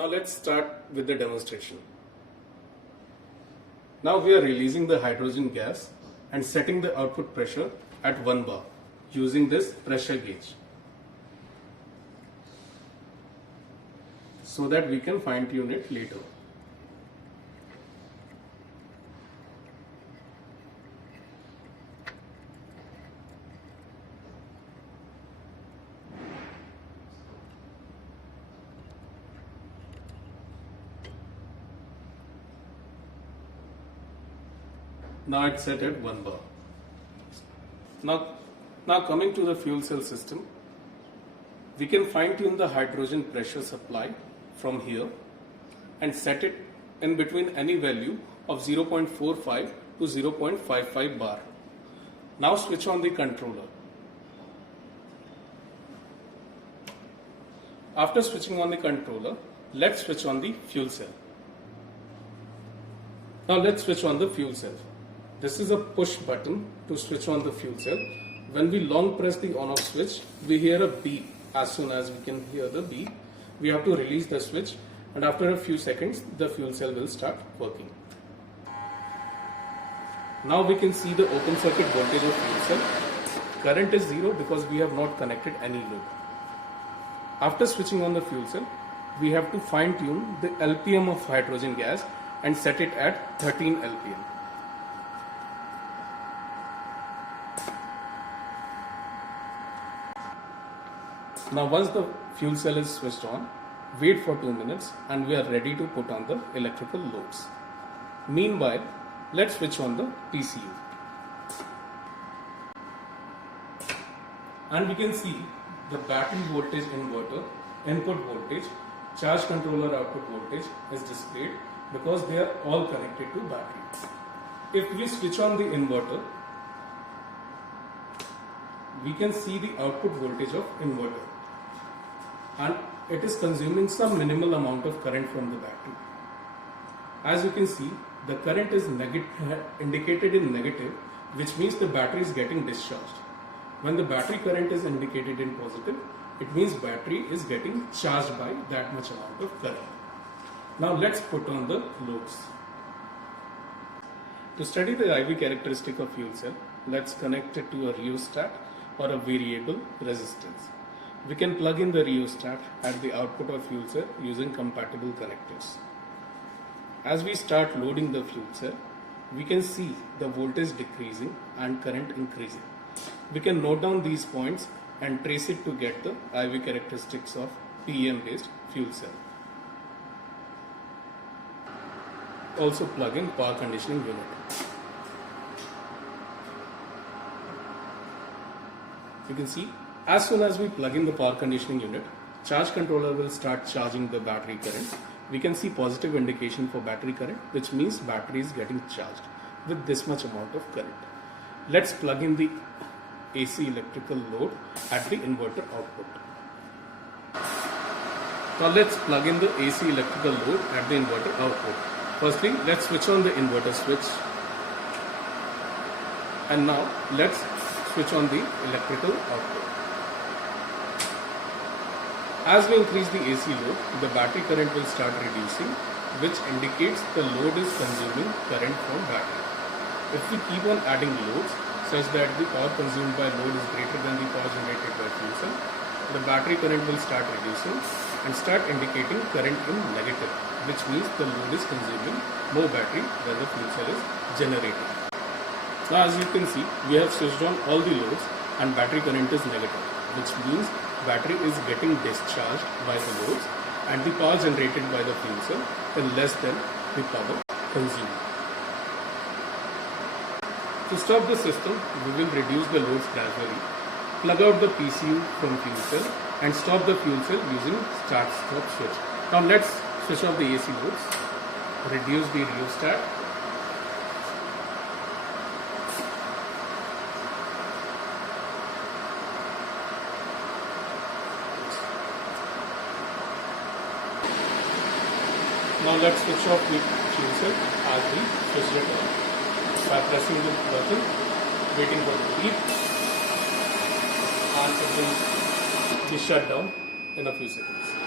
Now let's start with the demonstration. Now we are releasing the hydrogen gas and setting the output pressure at 1 bar using this pressure gauge so that we can fine tune it later. Now it's set at 1 bar. Now coming to the fuel cell system, we can fine tune the hydrogen pressure supply from here and set it in between any value of 0.45 to 0.55 bar. Now switch on the controller. After switching on the controller, let's switch on the fuel cell. Now let's switch on the fuel cell. This is a push button to switch on the fuel cell. When we long press the on off switch, we hear a beep. As soon as we can hear the beep, we have to release the switch, and after a few seconds the fuel cell will start working. Now we can see the open circuit voltage of fuel cell. Current is 0 because we have not connected any load. After switching on the fuel cell, we have to fine tune the LPM of hydrogen gas and set it at 13 LPM. Now once the fuel cell is switched on, wait for 2 minutes and we are ready to put on the electrical loads. Meanwhile, let's switch on the PCU. And we can see the battery voltage inverter, input voltage, charge controller output voltage is displayed because they are all connected to battery. If we switch on the inverter, we can see the output voltage of inverter, and it is consuming some minimal amount of current from the battery. As you can see, the current is indicated in negative, which means the battery is getting discharged. When the battery current is indicated in positive, it means battery is getting charged by that much amount of current. Now let's put on the loads. To study the IV characteristic of fuel cell, let's connect it to a rheostat or a variable resistance. We can plug in the rheostat at the output of fuel cell using compatible connectors. As we start loading the fuel cell, we can see the voltage decreasing and current increasing. We can note down these points and trace it to get the IV characteristics of PEM based fuel cell. Also plug in power conditioning unit. You can see, as soon as we plug in the power conditioning unit, charge controller will start charging the battery current. We can see positive indication for battery current, which means battery is getting charged with this much amount of current. Let's plug in the AC electrical load at the inverter output. Now let's plug in the AC electrical load at the inverter output. Firstly, let's switch on the inverter switch. And now let's switch on the electrical output. As we increase the AC load, the battery current will start reducing, which indicates the load is consuming current from battery. If we keep on adding loads such that the power consumed by load is greater than the power generated by fuel cell, the battery current will start reducing and start indicating current in negative, which means the load is consuming more battery than the fuel cell is generating. Now as you can see, we have switched on all the loads and battery current is negative, which means battery is getting discharged by the loads and the power generated by the fuel cell is less than the power consumed. To stop the system, we will reduce the loads gradually, plug out the PCU from fuel cell and stop the fuel cell using start-stop switch. Now let's switch off the AC loads, reduce the rheostat. Now let's switch off the fuel cell as we switch it on by pressing the button, waiting for the beep, and it will be shut down in a few seconds.